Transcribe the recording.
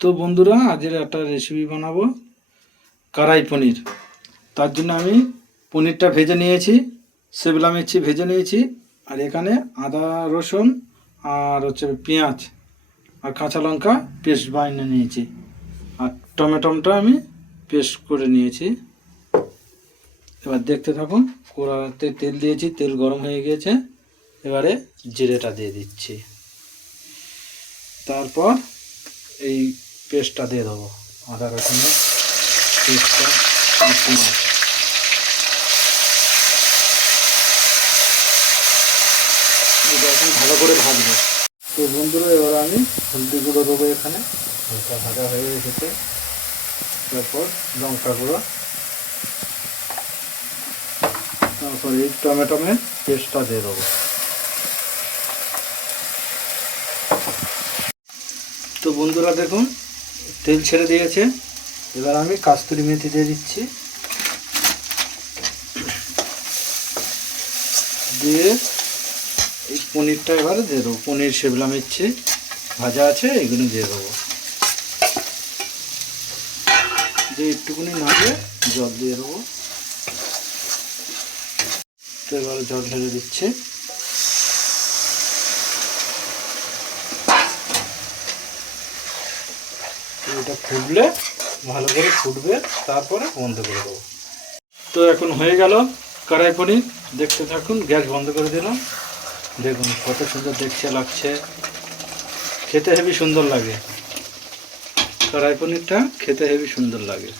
তো বন্ধুরা, আজের একটা রেসিপি বানাবো কড়াই পনির। তার জন্য আমি পনিরটা ভেজে নিয়েছি, শিমলা মির্চি ভেজে নিয়েছি, আর এখানে আদা রসুন আর পেঁয়াজ আর কাঁচা লঙ্কা পেস্ট বানিয়ে নিয়েছি, আর টমেটোটা আমি পেস্ট করে নিয়েছি। এবার দেখতে থাকুন। কড়াতে তেল দিয়েছি, তেল গরম হয়ে গিয়েছে। এবারে জিরেটা দিয়ে দিচ্ছি, তারপর এই পেস্টটা দিয়ে দেবো, আদা রসুনের পেস্টটা। এটা এখন ভালো করে ভাজবো। তো বন্ধুরা, এবার আমি হলদি গুঁড়ো দেবো এখানে, হালকা ভাজা হয়ে এসেছে। তারপর লঙ্কা গুঁড়ো, তারপর এই টমেটোমের পেস্টটা দিয়ে দেবো। তো বন্ধুরা দেখুন, তেল ছেড়ে দিয়েছে। এবার আমি কাস্তুরি মেথি দিয়ে দিচ্ছি, দিয়ে এই পনিরটা এবারে দিয়ে দেবো। পনির শিমলা মির্চি ভাজা আছে, এগুলো দিয়ে দেবো। দিয়ে একটুখানি নাড়িয়ে জল দিয়ে দেবো। তো এবারে জল ঢেলে দিচ্ছি। এটা ফুটলে, ভালো করে ফুটবে, তারপরে বন্ধ করে দেবো। তো এখন হয়ে গেল কড়াই পনির। দেখতে থাকুন। গ্যাস বন্ধ করে দিলাম। দেখুন কত সুন্দর দেখতে লাগছে, খেতে হেবি সুন্দর লাগে। কড়াই পনিরটা খেতে হেবি সুন্দর লাগে।